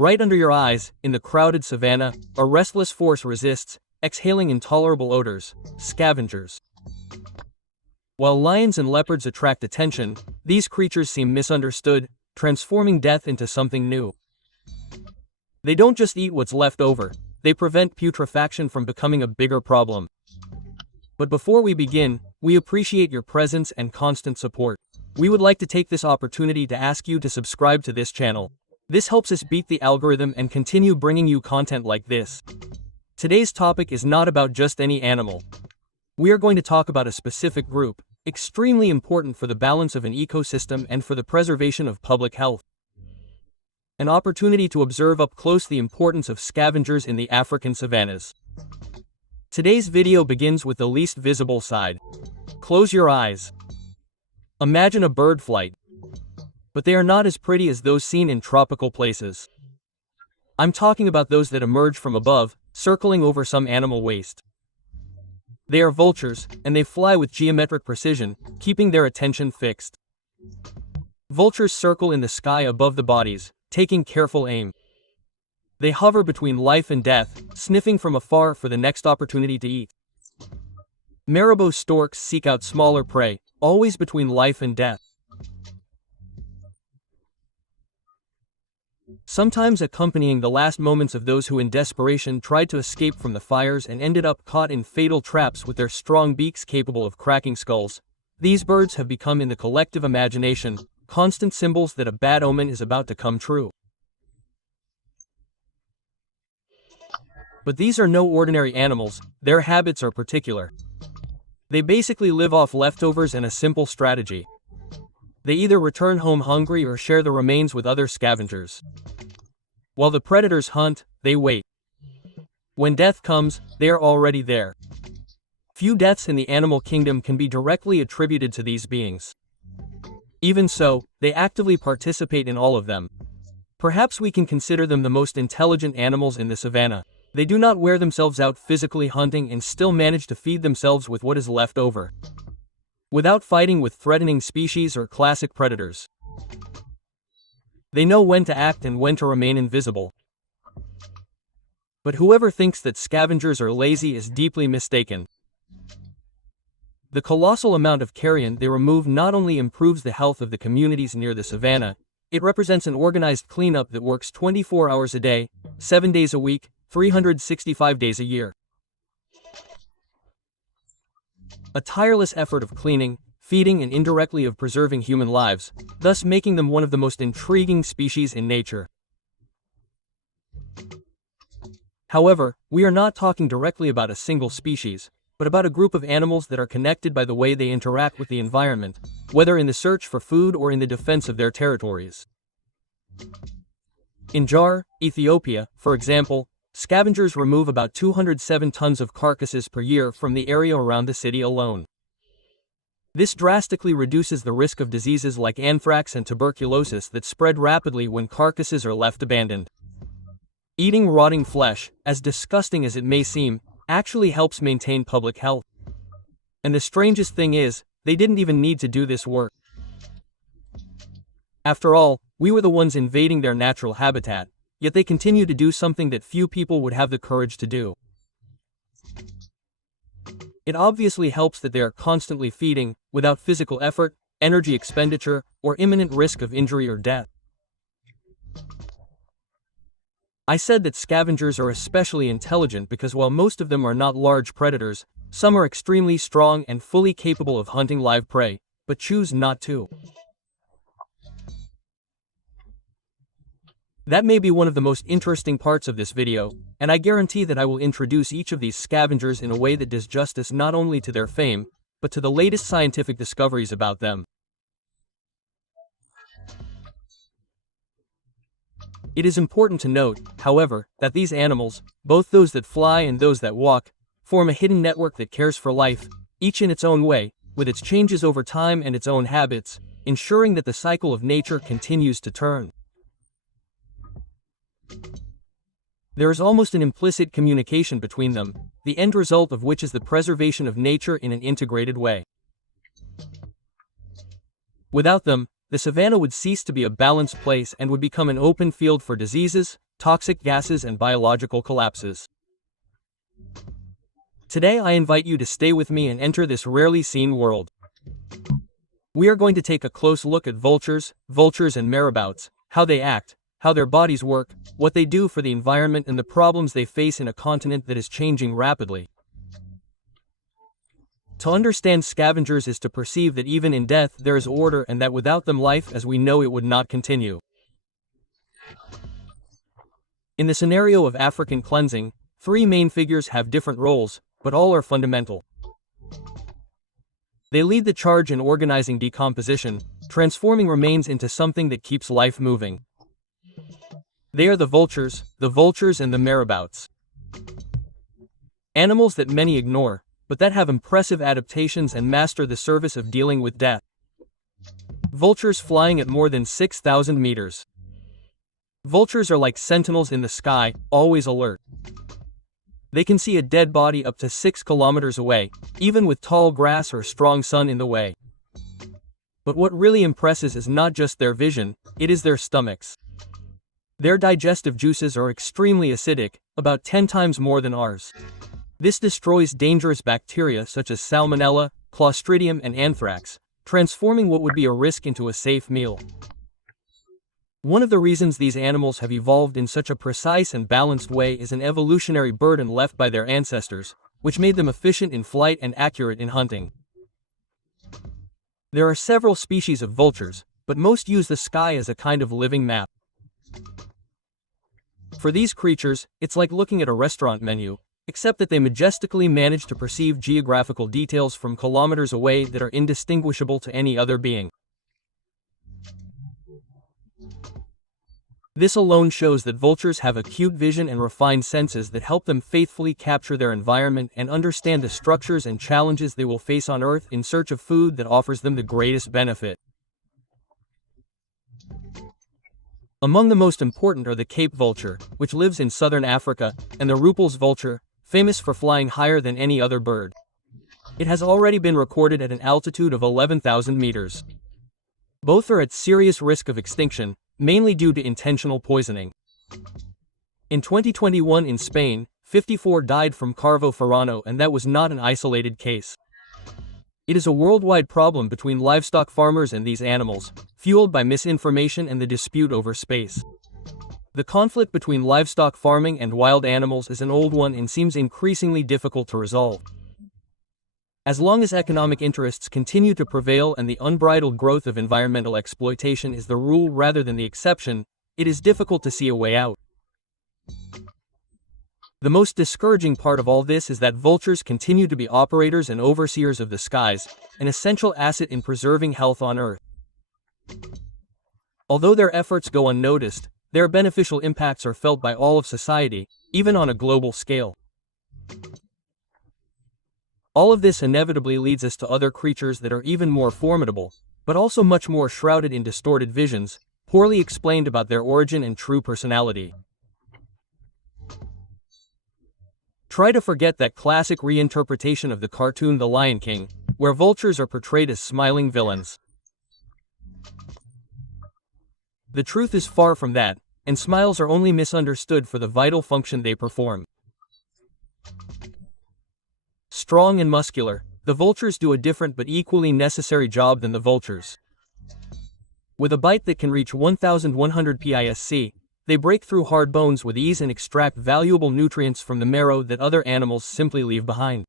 Right under your eyes, in the crowded savanna, a restless force resists, exhaling intolerable odors, scavengers. While lions and leopards attract attention, these creatures seem misunderstood, transforming death into something new. They don't just eat what's left over, they prevent putrefaction from becoming a bigger problem. But before we begin, we appreciate your presence and constant support. We would like to take this opportunity to ask you to subscribe to this channel. This helps us beat the algorithm and continue bringing you content like this. Today's topic is not about just any animal. We are going to talk about a specific group, extremely important for the balance of an ecosystem and for the preservation of public health. An opportunity to observe up close the importance of scavengers in the African savannas. Today's video begins with the least visible side. Close your eyes. Imagine a bird flight. But they are not as pretty as those seen in tropical places. I'm talking about those that emerge from above, circling over some animal waste. They are vultures, and they fly with geometric precision, keeping their attention fixed. Vultures circle in the sky above the bodies, taking careful aim. They hover between life and death, sniffing from afar for the next opportunity to eat. Marabou storks seek out smaller prey, always between life and death. Sometimes accompanying the last moments of those who in desperation tried to escape from the fires and ended up caught in fatal traps with their strong beaks capable of cracking skulls, these birds have become in the collective imagination constant symbols that a bad omen is about to come true. But these are no ordinary animals, their habits are particular. They basically live off leftovers and a simple strategy. They either return home hungry or share the remains with other scavengers. While the predators hunt, they wait. When death comes, they are already there. Few deaths in the animal kingdom can be directly attributed to these beings. Even so, they actively participate in all of them. Perhaps we can consider them the most intelligent animals in the savanna. They do not wear themselves out physically hunting and still manage to feed themselves with what is left over, without fighting with threatening species or classic predators. They know when to act and when to remain invisible. But whoever thinks that scavengers are lazy is deeply mistaken. The colossal amount of carrion they remove not only improves the health of the communities near the savanna, it represents an organized cleanup that works 24 hours a day, 7 days a week, 365 days a year. A tireless effort of cleaning, feeding and indirectly of preserving human lives, thus making them one of the most intriguing species in nature. However, we are not talking directly about a single species, but about a group of animals that are connected by the way they interact with the environment, whether in the search for food or in the defense of their territories. In Jar, Ethiopia, for example, scavengers remove about 207 tons of carcasses per year from the area around the city alone. This drastically reduces the risk of diseases like anthrax and tuberculosis that spread rapidly when carcasses are left abandoned. Eating rotting flesh, as disgusting as it may seem, actually helps maintain public health. And the strangest thing is, they didn't even need to do this work. After all, we were the ones invading their natural habitat, yet they continue to do something that few people would have the courage to do. It obviously helps that they are constantly feeding, without physical effort, energy expenditure, or imminent risk of injury or death. I said that scavengers are especially intelligent because while most of them are not large predators, some are extremely strong and fully capable of hunting live prey, but choose not to. That may be one of the most interesting parts of this video, and I guarantee that I will introduce each of these scavengers in a way that does justice not only to their fame, but to the latest scientific discoveries about them. It is important to note, however, that these animals, both those that fly and those that walk, form a hidden network that cares for life, each in its own way, with its changes over time and its own habits, ensuring that the cycle of nature continues to turn. There is almost an implicit communication between them, the end result of which is the preservation of nature in an integrated way. Without them, the savanna would cease to be a balanced place and would become an open field for diseases, toxic gases and biological collapses. Today I invite you to stay with me and enter this rarely seen world. We are going to take a close look at vultures and marabouts, how they act, how their bodies work, what they do for the environment and the problems they face in a continent that is changing rapidly. To understand scavengers is to perceive that even in death there is order and that without them life as we know it would not continue. In the scenario of African cleansing, three main figures have different roles, but all are fundamental. They lead the charge in organizing decomposition, transforming remains into something that keeps life moving. They are the vultures and the marabouts. Animals that many ignore, but that have impressive adaptations and master the service of dealing with death. Vultures flying at more than 6,000 meters. Vultures are like sentinels in the sky, always alert. They can see a dead body up to 6 kilometers away, even with tall grass or strong sun in the way. But what really impresses is not just their vision, it is their stomachs. Their digestive juices are extremely acidic, about 10 times more than ours. This destroys dangerous bacteria such as Salmonella, Clostridium and anthrax, transforming what would be a risk into a safe meal. One of the reasons these animals have evolved in such a precise and balanced way is an evolutionary burden left by their ancestors, which made them efficient in flight and accurate in hunting. There are several species of vultures, but most use the sky as a kind of living map. For these creatures, it's like looking at a restaurant menu, except that they majestically manage to perceive geographical details from kilometers away that are indistinguishable to any other being. This alone shows that vultures have acute vision and refined senses that help them faithfully capture their environment and understand the structures and challenges they will face on Earth in search of food that offers them the greatest benefit. Among the most important are the Cape vulture, which lives in southern Africa, and the Rupel's vulture, famous for flying higher than any other bird. It has already been recorded at an altitude of 11,000 meters. Both are at serious risk of extinction, mainly due to intentional poisoning. In 2021 in Spain, 54 died from Carvo Farano, and that was not an isolated case. It is a worldwide problem between livestock farmers and these animals, fueled by misinformation and the dispute over space. The conflict between livestock farming and wild animals is an old one and seems increasingly difficult to resolve. As long as economic interests continue to prevail and the unbridled growth of environmental exploitation is the rule rather than the exception, it is difficult to see a way out. The most discouraging part of all this is that vultures continue to be operators and overseers of the skies, an essential asset in preserving health on Earth. Although their efforts go unnoticed, their beneficial impacts are felt by all of society, even on a global scale. All of this inevitably leads us to other creatures that are even more formidable, but also much more shrouded in distorted visions, poorly explained about their origin and true personality. Try to forget that classic reinterpretation of the cartoon The Lion King, where vultures are portrayed as smiling villains. The truth is far from that, and smiles are only misunderstood for the vital function they perform. Strong and muscular, the vultures do a different but equally necessary job than the vultures. With a bite that can reach 1,100 psc, they break through hard bones with ease and extract valuable nutrients from the marrow that other animals simply leave behind.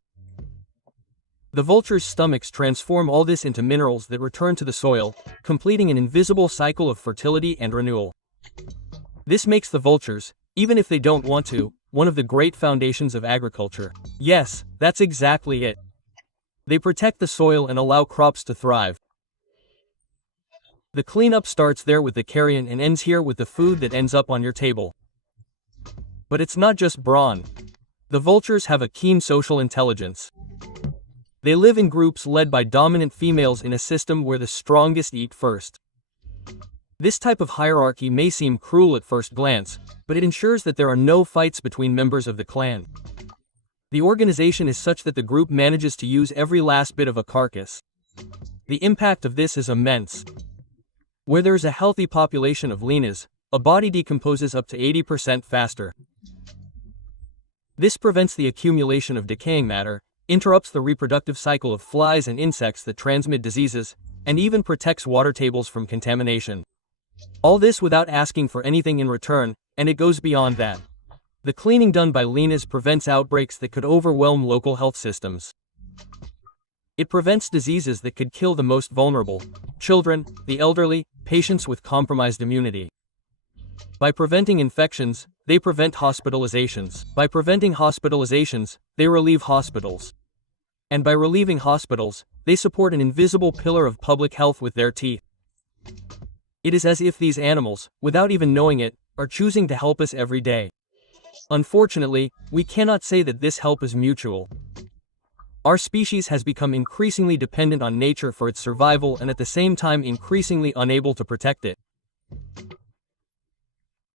The vultures' stomachs transform all this into minerals that return to the soil, completing an invisible cycle of fertility and renewal. This makes the vultures, even if they don't want to, one of the great foundations of agriculture. Yes, that's exactly it. They protect the soil and allow crops to thrive. The cleanup starts there with the carrion and ends here with the food that ends up on your table. But it's not just brawn. The vultures have a keen social intelligence. They live in groups led by dominant females in a system where the strongest eat first. This type of hierarchy may seem cruel at first glance, but it ensures that there are no fights between members of the clan. The organization is such that the group manages to use every last bit of a carcass. The impact of this is immense. Where there is a healthy population of hyenas, a body decomposes up to 80% faster. This prevents the accumulation of decaying matter, interrupts the reproductive cycle of flies and insects that transmit diseases, and even protects water tables from contamination. All this without asking for anything in return, and it goes beyond that. The cleaning done by Linas prevents outbreaks that could overwhelm local health systems. It prevents diseases that could kill the most vulnerable: children, the elderly, patients with compromised immunity. By preventing infections, they prevent hospitalizations. By preventing hospitalizations, they relieve hospitals. And by relieving hospitals, they support an invisible pillar of public health with their teeth. It is as if these animals, without even knowing it, are choosing to help us every day. Unfortunately, we cannot say that this help is mutual. Our species has become increasingly dependent on nature for its survival and at the same time increasingly unable to protect it.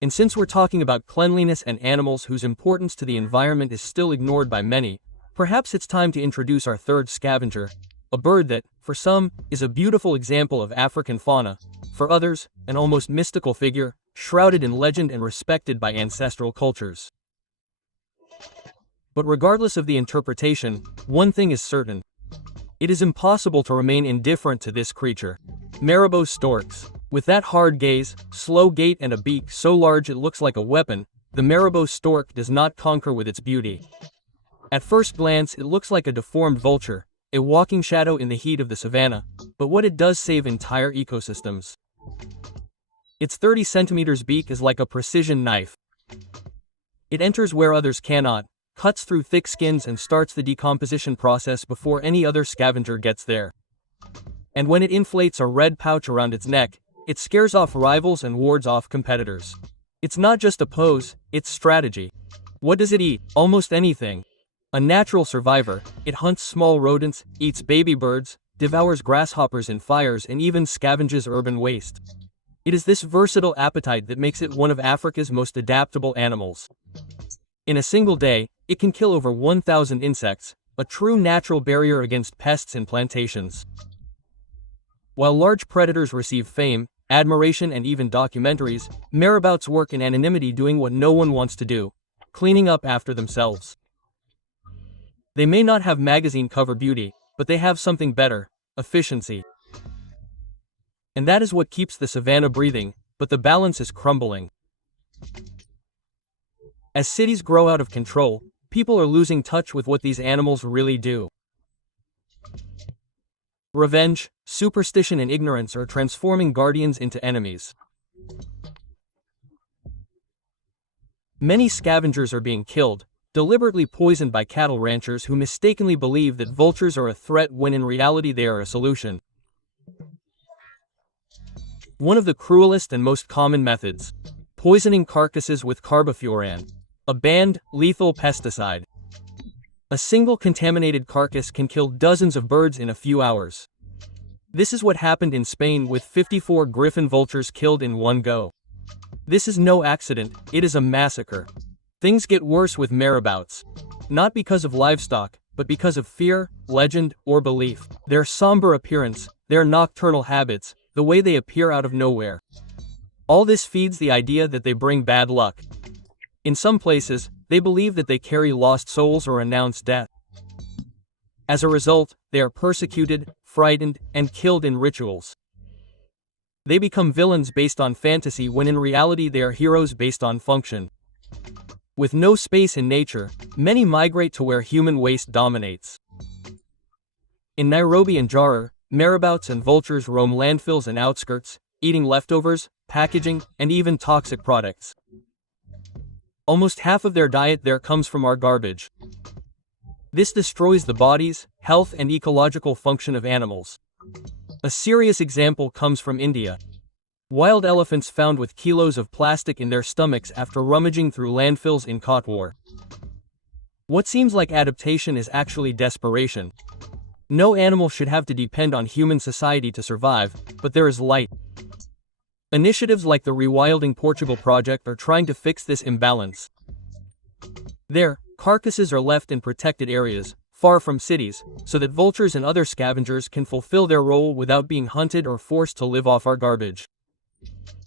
And since we're talking about cleanliness and animals whose importance to the environment is still ignored by many, perhaps it's time to introduce our third scavenger, a bird that, for some, is a beautiful example of African fauna, for others, an almost mystical figure, shrouded in legend and respected by ancestral cultures. But regardless of the interpretation, one thing is certain. It is impossible to remain indifferent to this creature. Marabou storks. With that hard gaze, slow gait and a beak so large it looks like a weapon, the Marabou stork does not conquer with its beauty. At first glance it looks like a deformed vulture, a walking shadow in the heat of the savannah, but what it does save entire ecosystems. Its 30 centimeters beak is like a precision knife. It enters where others cannot, cuts through thick skins and starts the decomposition process before any other scavenger gets there. And when it inflates a red pouch around its neck, it scares off rivals and wards off competitors. It's not just a pose, it's strategy. What does it eat? Almost anything. A natural survivor, it hunts small rodents, eats baby birds, devours grasshoppers in fires and even scavenges urban waste. It is this versatile appetite that makes it one of Africa's most adaptable animals. In a single day, it can kill over 1,000 insects, a true natural barrier against pests in plantations. While large predators receive fame, admiration and even documentaries, marabouts work in anonymity doing what no one wants to do: cleaning up after themselves. They may not have magazine cover beauty, but they have something better: efficiency. And that is what keeps the savannah breathing, but the balance is crumbling. As cities grow out of control, people are losing touch with what these animals really do. Revenge, superstition and ignorance are transforming guardians into enemies. Many scavengers are being killed, deliberately poisoned by cattle ranchers who mistakenly believe that vultures are a threat when in reality they are a solution. One of the cruelest and most common methods: poisoning carcasses with carbofuran, a banned, lethal pesticide. A single contaminated carcass can kill dozens of birds in a few hours. This is what happened in Spain with 54 griffon vultures killed in one go. This is no accident, it is a massacre. Things get worse with marabouts. Not because of livestock, but because of fear, legend, or belief. Their somber appearance, their nocturnal habits, the way they appear out of nowhere. All this feeds the idea that they bring bad luck. In some places, they believe that they carry lost souls or announce death. As a result, they are persecuted, frightened, and killed in rituals. They become villains based on fantasy when in reality they are heroes based on function. With no space in nature, many migrate to where human waste dominates. In Nairobi and Jahar, marabouts and vultures roam landfills and outskirts, eating leftovers, packaging, and even toxic products. Almost half of their diet there comes from our garbage. This destroys the bodies, health and ecological function of animals. A serious example comes from India. Wild elephants found with kilos of plastic in their stomachs after rummaging through landfills in Katwa. What seems like adaptation is actually desperation. No animal should have to depend on human society to survive, but there is light. Initiatives like the Rewilding Portugal project are trying to fix this imbalance. There, carcasses are left in protected areas, far from cities, so that vultures and other scavengers can fulfill their role without being hunted or forced to live off our garbage.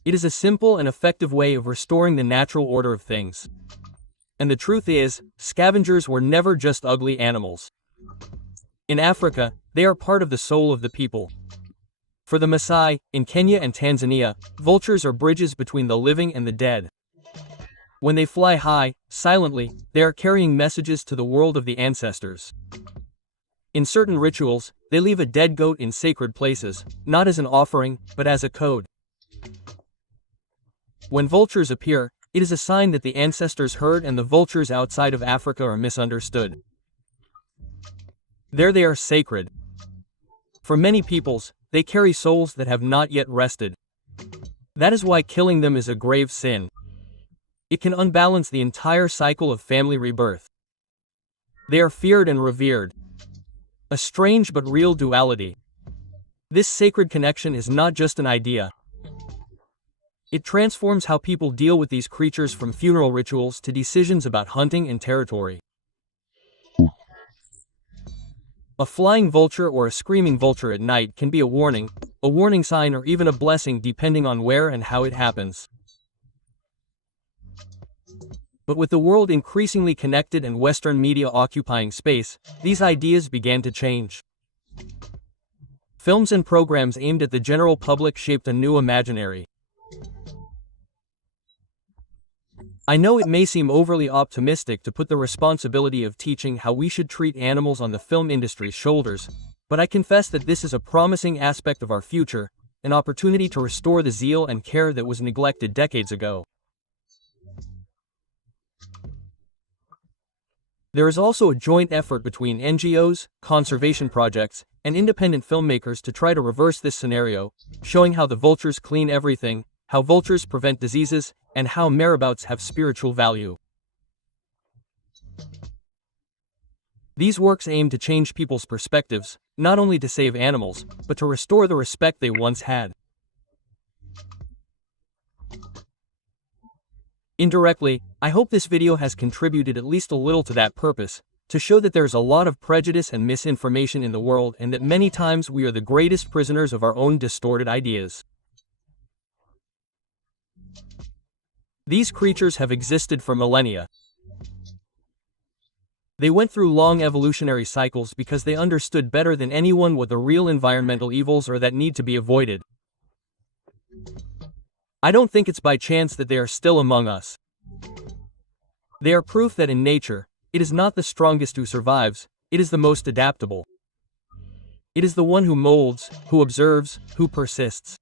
It is a simple and effective way of restoring the natural order of things. And the truth is, scavengers were never just ugly animals. In Africa, they are part of the soul of the people. For the Maasai, in Kenya and Tanzania, vultures are bridges between the living and the dead. When they fly high, silently, they are carrying messages to the world of the ancestors. In certain rituals, they leave a dead goat in sacred places, not as an offering, but as a code. When vultures appear, it is a sign that the ancestors heard and the vultures outside of Africa are misunderstood. There they are sacred. For many peoples, they carry souls that have not yet rested. That is why killing them is a grave sin. It can unbalance the entire cycle of family rebirth. They are feared and revered. A strange but real duality. This sacred connection is not just an idea. It transforms how people deal with these creatures, from funeral rituals to decisions about hunting and territory. A flying vulture or a screaming vulture at night can be a warning sign, or even a blessing depending on where and how it happens. But with the world increasingly connected and Western media occupying space, these ideas began to change. Films and programs aimed at the general public shaped a new imaginary. I know it may seem overly optimistic to put the responsibility of teaching how we should treat animals on the film industry's shoulders, but I confess that this is a promising aspect of our future, an opportunity to restore the zeal and care that was neglected decades ago. There is also a joint effort between NGOs, conservation projects, and independent filmmakers to try to reverse this scenario, showing how the vultures clean everything, how vultures prevent diseases, and how marabouts have spiritual value. These works aim to change people's perspectives, not only to save animals, but to restore the respect they once had. Indirectly, I hope this video has contributed at least a little to that purpose, to show that there is a lot of prejudice and misinformation in the world, and that many times we are the greatest prisoners of our own distorted ideas. These creatures have existed for millennia. They went through long evolutionary cycles because they understood better than anyone what the real environmental evils are that need to be avoided. I don't think it's by chance that they are still among us. They are proof that in nature, it is not the strongest who survives, it is the most adaptable. It is the one who molds, who observes, who persists.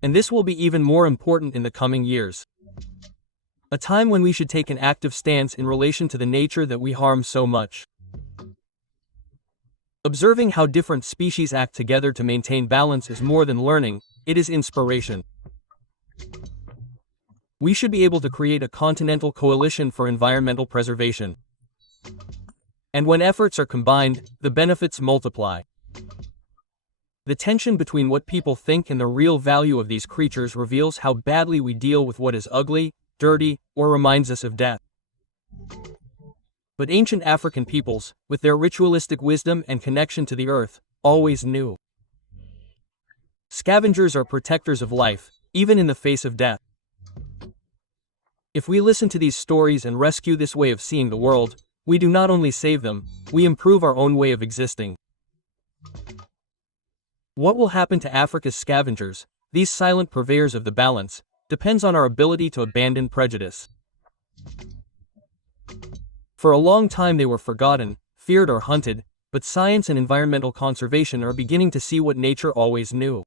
And this will be even more important in the coming years. A time when we should take an active stance in relation to the nature that we harm so much. Observing how different species act together to maintain balance is more than learning, it is inspiration. We should be able to create a continental coalition for environmental preservation. And when efforts are combined, the benefits multiply. The tension between what people think and the real value of these creatures reveals how badly we deal with what is ugly, dirty, or reminds us of death. But ancient African peoples, with their ritualistic wisdom and connection to the earth, always knew. Scavengers are protectors of life, even in the face of death. If we listen to these stories and rescue this way of seeing the world, we do not only save them, we improve our own way of existing. What will happen to Africa's scavengers, these silent purveyors of the balance, depends on our ability to abandon prejudice. For a long time they were forgotten, feared or hunted, but science and environmental conservation are beginning to see what nature always knew.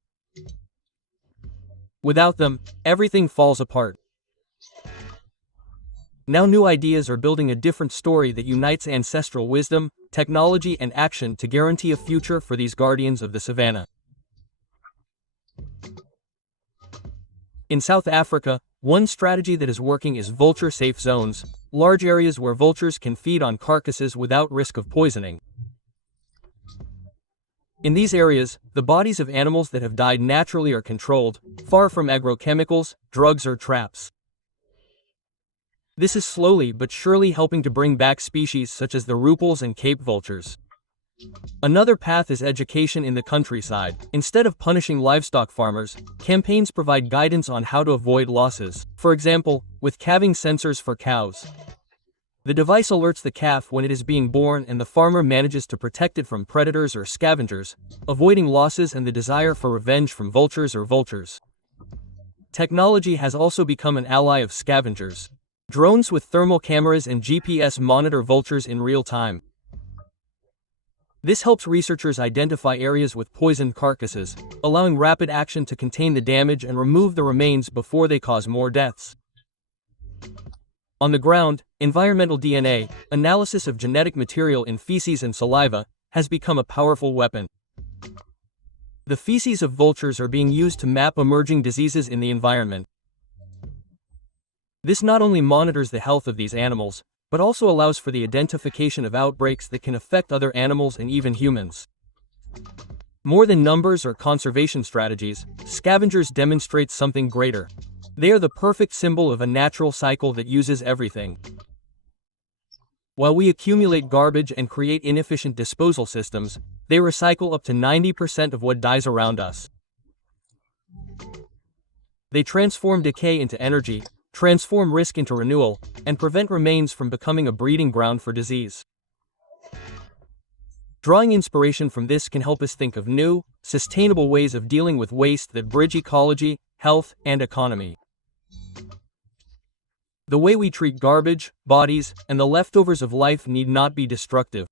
Without them, everything falls apart. Now new ideas are building a different story that unites ancestral wisdom, technology and action to guarantee a future for these guardians of the savannah. In South Africa, one strategy that is working is vulture-safe zones, large areas where vultures can feed on carcasses without risk of poisoning. In these areas, the bodies of animals that have died naturally are controlled, far from agrochemicals, drugs or traps. This is slowly but surely helping to bring back species such as the rupals and Cape vultures. Another path is education in the countryside. Instead of punishing livestock farmers, campaigns provide guidance on how to avoid losses. For example, with calving sensors for cows. The device alerts the calf when it is being born and the farmer manages to protect it from predators or scavengers, avoiding losses and the desire for revenge from vultures. Technology has also become an ally of scavengers. Drones with thermal cameras and GPS monitor vultures in real time. This helps researchers identify areas with poisoned carcasses, allowing rapid action to contain the damage and remove the remains before they cause more deaths. On the ground, environmental DNA, analysis of genetic material in feces and saliva, has become a powerful weapon. The feces of vultures are being used to map emerging diseases in the environment. This not only monitors the health of these animals, but also allows for the identification of outbreaks that can affect other animals and even humans. More than numbers or conservation strategies, scavengers demonstrate something greater. They are the perfect symbol of a natural cycle that uses everything. While we accumulate garbage and create inefficient disposal systems, they recycle up to 90% of what dies around us. They transform decay into energy, transform risk into renewal, and prevent remains from becoming a breeding ground for disease. Drawing inspiration from this can help us think of new, sustainable ways of dealing with waste that bridge ecology, health, and economy. The way we treat garbage, bodies, and the leftovers of life need not be destructive.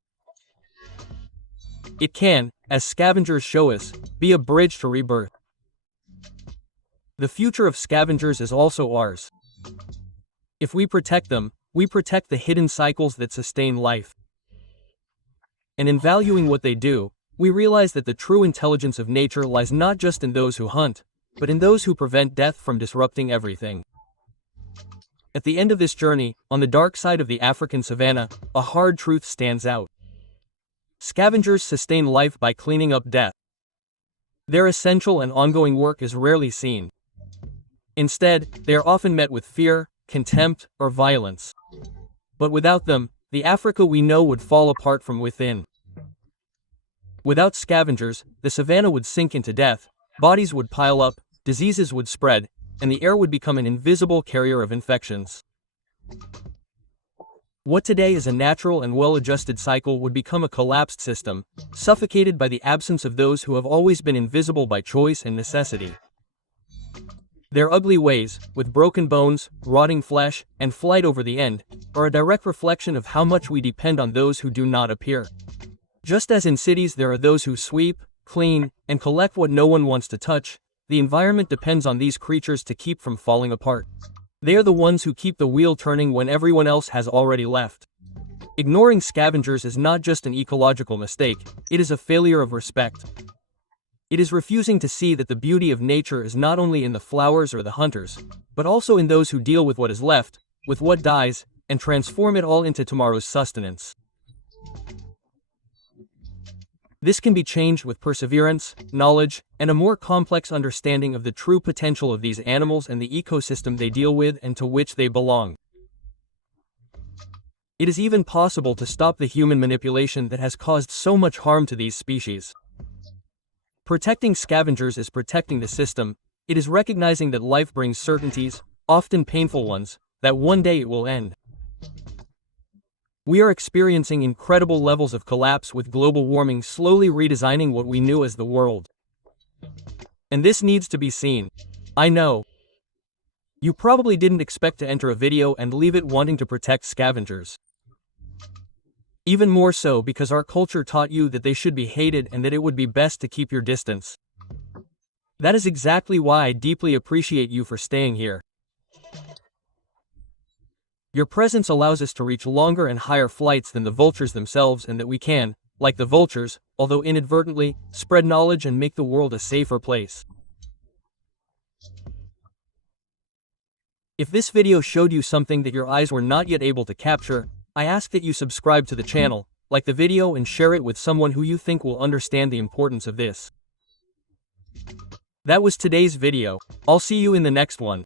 It can, as scavengers show us, be a bridge to rebirth. The future of scavengers is also ours. If we protect them, we protect the hidden cycles that sustain life. And in valuing what they do, we realize that the true intelligence of nature lies not just in those who hunt, but in those who prevent death from disrupting everything. At the end of this journey, on the dark side of the African savanna, a hard truth stands out. Scavengers sustain life by cleaning up death. Their essential and ongoing work is rarely seen. Instead, they are often met with fear, contempt, or violence. But without them, the Africa we know would fall apart from within. Without scavengers, the savanna would sink into death, bodies would pile up, diseases would spread, and the air would become an invisible carrier of infections. What today is a natural and well-adjusted cycle would become a collapsed system, suffocated by the absence of those who have always been invisible by choice and necessity. Their ugly ways, with broken bones, rotting flesh, and flight over the end, are a direct reflection of how much we depend on those who do not appear. Just as in cities there are those who sweep, clean, and collect what no one wants to touch, the environment depends on these creatures to keep from falling apart. They are the ones who keep the wheel turning when everyone else has already left. Ignoring scavengers is not just an ecological mistake, it is a failure of respect. It is refusing to see that the beauty of nature is not only in the flowers or the hunters, but also in those who deal with what is left, with what dies, and transform it all into tomorrow's sustenance. This can be changed with perseverance, knowledge, and a more complex understanding of the true potential of these animals and the ecosystem they deal with and to which they belong. It is even possible to stop the human manipulation that has caused so much harm to these species. Protecting scavengers is protecting the system. It is recognizing that life brings certainties, often painful ones, that one day it will end. We are experiencing incredible levels of collapse with global warming slowly redesigning what we knew as the world. And this needs to be seen. I know. You probably didn't expect to enter a video and leave it wanting to protect scavengers. Even more so because our culture taught you that they should be hated and that it would be best to keep your distance. That is exactly why I deeply appreciate you for staying here. Your presence allows us to reach longer and higher flights than the vultures themselves and that we can, like the vultures, although inadvertently, spread knowledge and make the world a safer place. If this video showed you something that your eyes were not yet able to capture, I ask that you subscribe to the channel, like the video and share it with someone who you think will understand the importance of this. That was today's video. I'll see you in the next one.